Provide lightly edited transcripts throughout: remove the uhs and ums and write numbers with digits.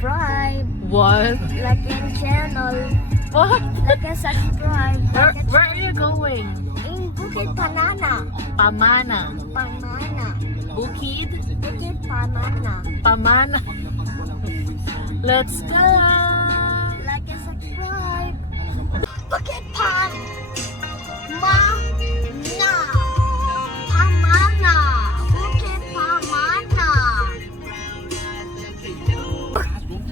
subscribe. What? Like and channel. What? Like and subscribe. Where are you going? In Bukid Panana. Pamana. Panana. Bukid? Bukid Panana. Pamana. Let's go! Like and subscribe. Bukid Pamana. Pamana. Bukid Pamana.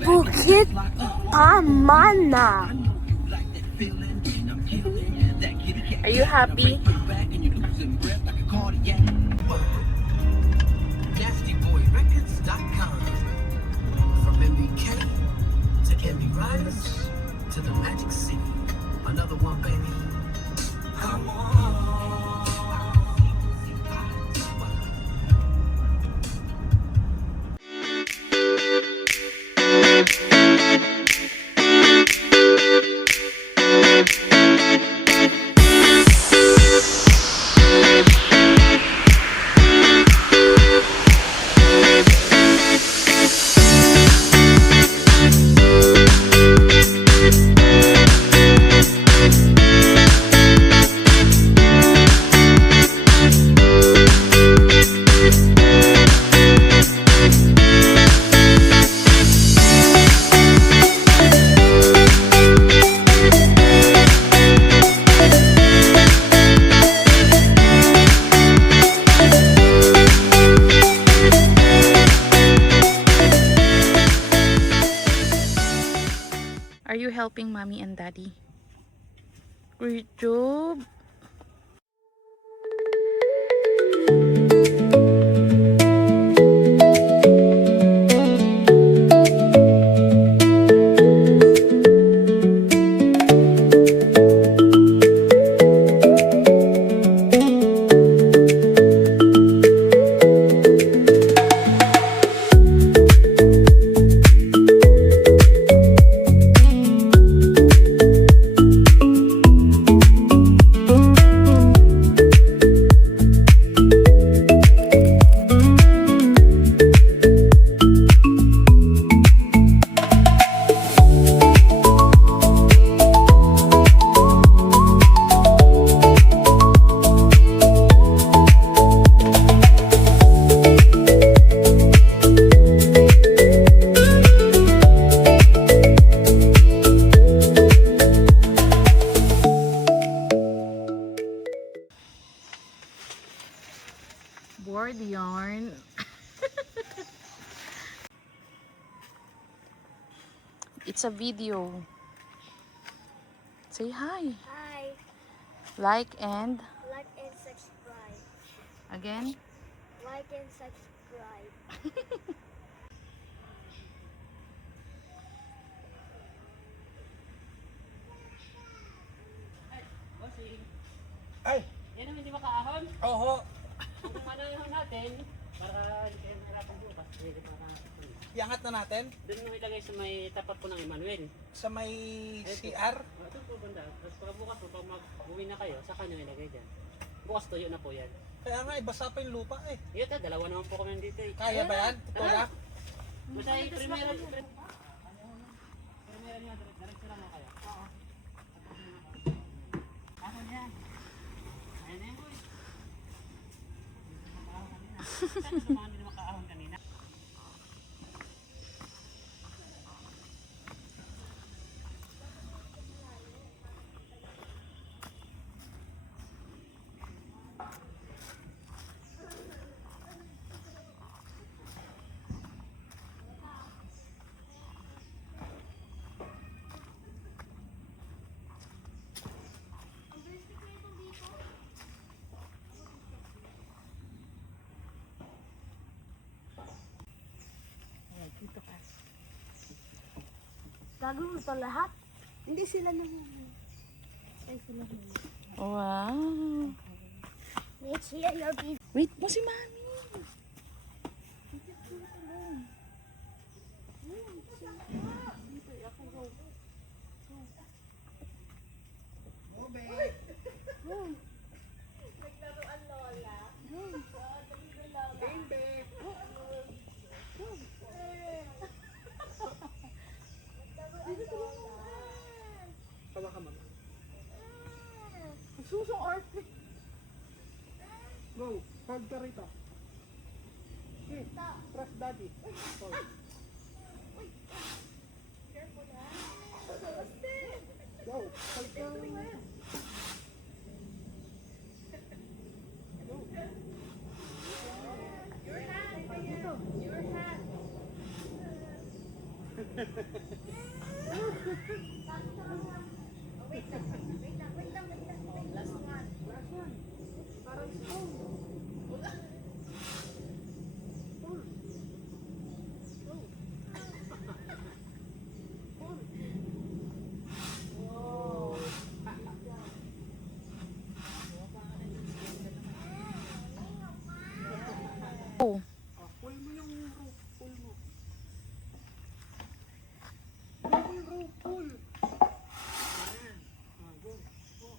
Bukid Pamana. Are you happy? NastyBoyRecords.com. From MBK to Emmy Riders to the Magic City. Another one, baby. Come on. Are you helping mommy and daddy? Great job! Board yarn. It's a video. Say hi. Hi. Like and Like and subscribe. again. Like and subscribe. Ay! Yan naman di makaahon. Oho! Kung ano yung natin, para hindi kayo mahirapan bukas. Pwede para Iangat na natin doon mo ilagay sa may tapat po ng Emmanuel. sa may CR. Ito po banda. Tapos pag bukas po, pag mag-uwi na kayo, saka nyo ilagay dyan. Bukas tuyo na po yan. Kaya nga, basa pa yung lupa eh. Iyo ta, dalawa naman po kami dito eh. Kaya ba yan? Tula? Basta yung primera nyo, diretso lang mo kayo. Oo. Ahon yan. Ayan na yan boy. Saan sa mga hindi makaahon kanina? Dito ka. Gagawin mo ito lahat? Hindi sila naman. Ay, sila naman. Wow. Let's hear your video. Wait mo si mami. rito. Okay, trust daddy. Oh. Go. Balik ka. Oh. Pull mo yung rope. Pull mo. Pull mo yung rope. Pull. Ayan. Go. Go.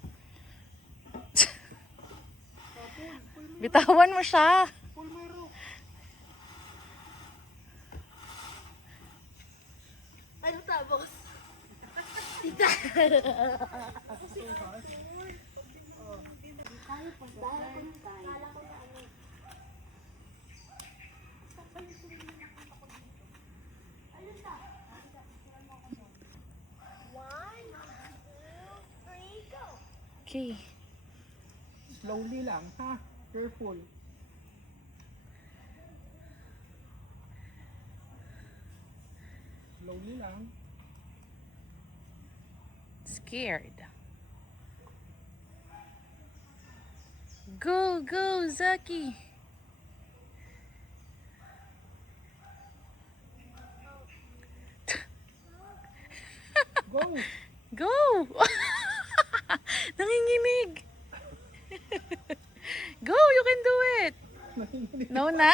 Pull mo. Bitawan mo siya. Pull mo yung rope. Ano tapos? Okay. Slowly lang, ha? Careful. Slowly lang. Scared. Go, go, Zaki. Go! Go! Nanginginig. Go, you can do it. No na?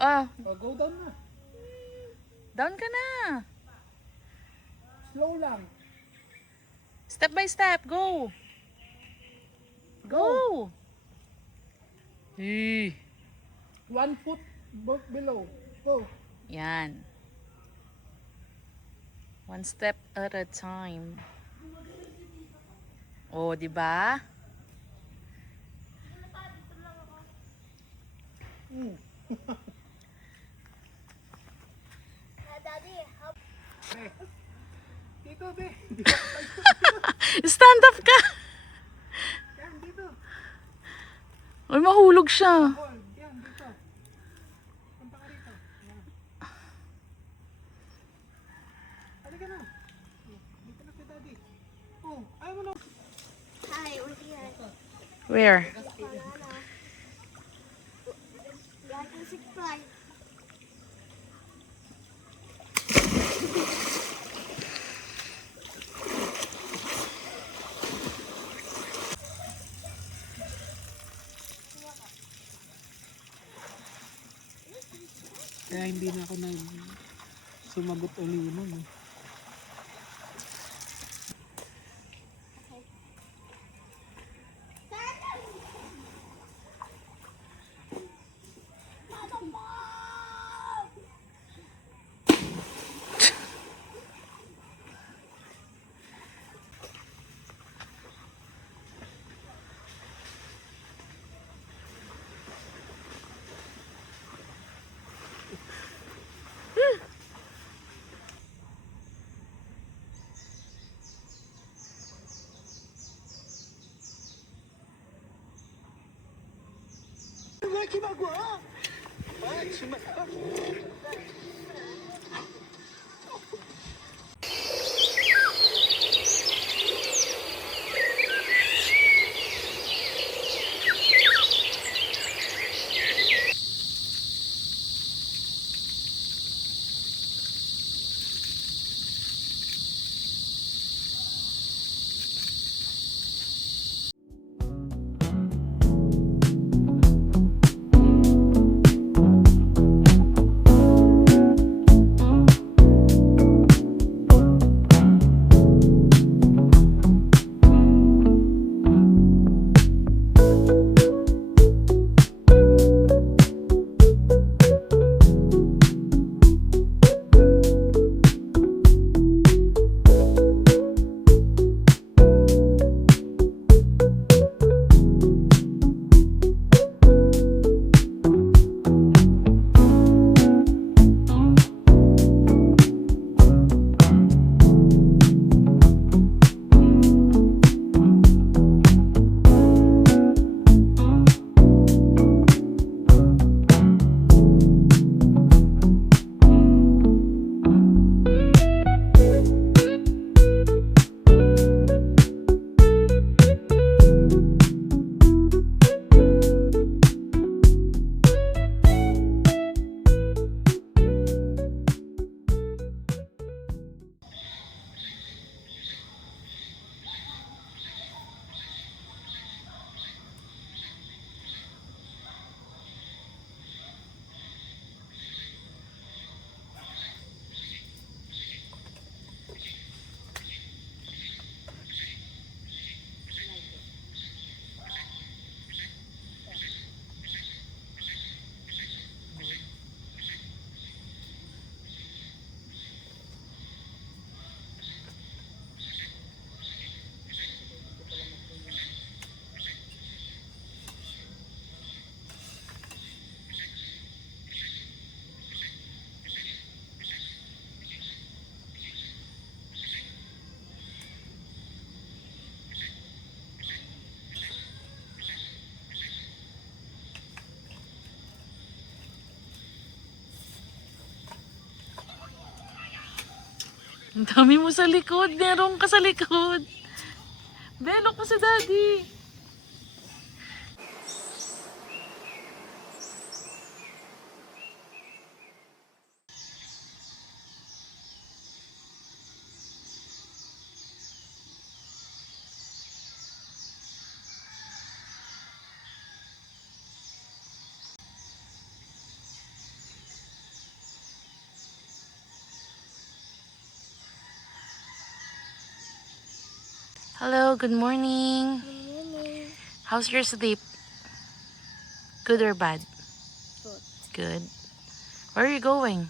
Oh, Oh, go down na. down ka na. Slow lang. Step by step, go. Go. Eh. 1 foot below. Go. Yan. One step at a time. Oh, di ba? Daddy, help. Dito, be. Stand up ka. Yan, dito. Uy, mahulog siya. Hold. Yan, dito. Punta ka rito. Yan. Halika na. Dito na si daddy. Oh, ayaw mo na. Hi, we're here. Where? Banana. Dragon 6 Kaya hindi na ako sumagot uli nun. Eh. Ang dami mo sa likod. Meron ka sa likod. Belok mo si Daddy. Hello, good morning. How's your sleep? Good or bad? Good. Where are you going?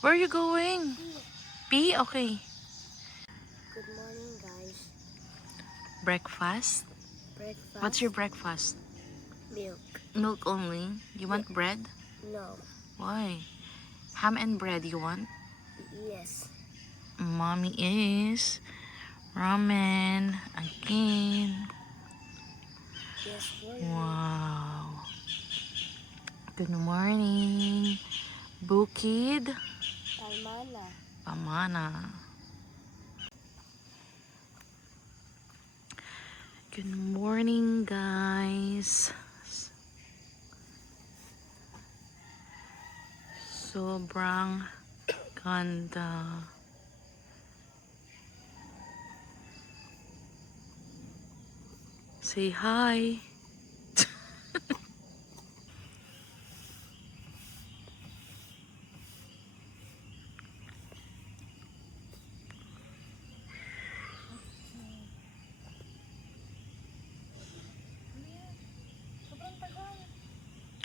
Where are you going? Pee? Okay. Good morning, guys. Breakfast? Breakfast. What's your breakfast? milk? Milk only? You want bread? No. Why? Ham and bread you want? Yes. Mommy is ramen again. Yes, for you. Wow. Good morning. Bukid Almana. Pamana. Good morning, guys. Sobrang ganda. Say hi.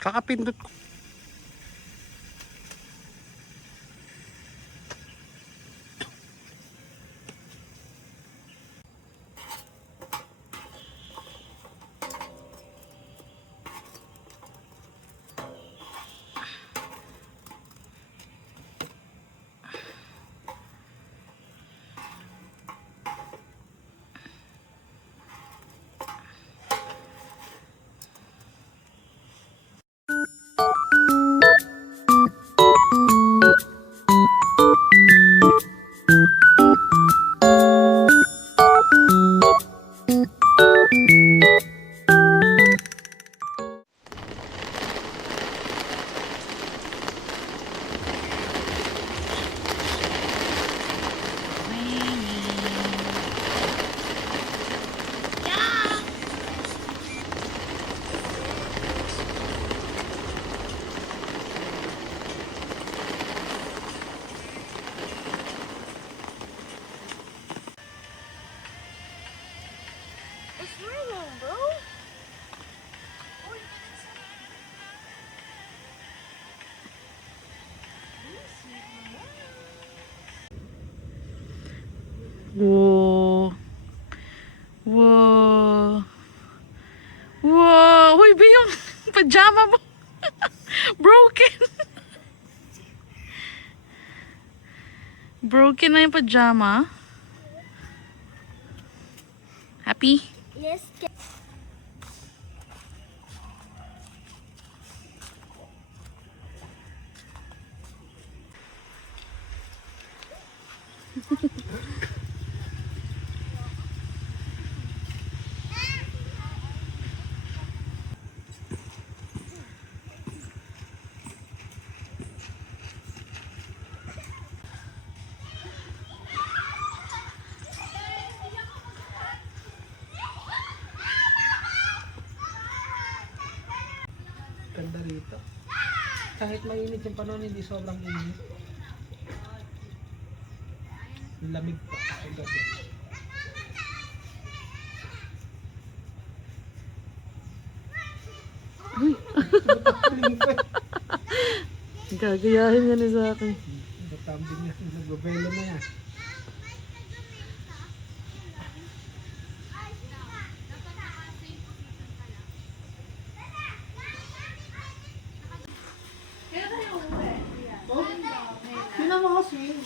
Kakapindot ko. It's raining, bro. Whoa. Whoa. Whoa. Uy, ba yung pajama mo? Broken. Broken na yung pajama. Happy? Yes. Ganda rito. Kahit mainit yung panahon, hindi sobrang init. Lamig pa sa gabi. Gagayahin nga ni sa akin. Natambing na, nagbabelo na yan. Sino mo ako swing?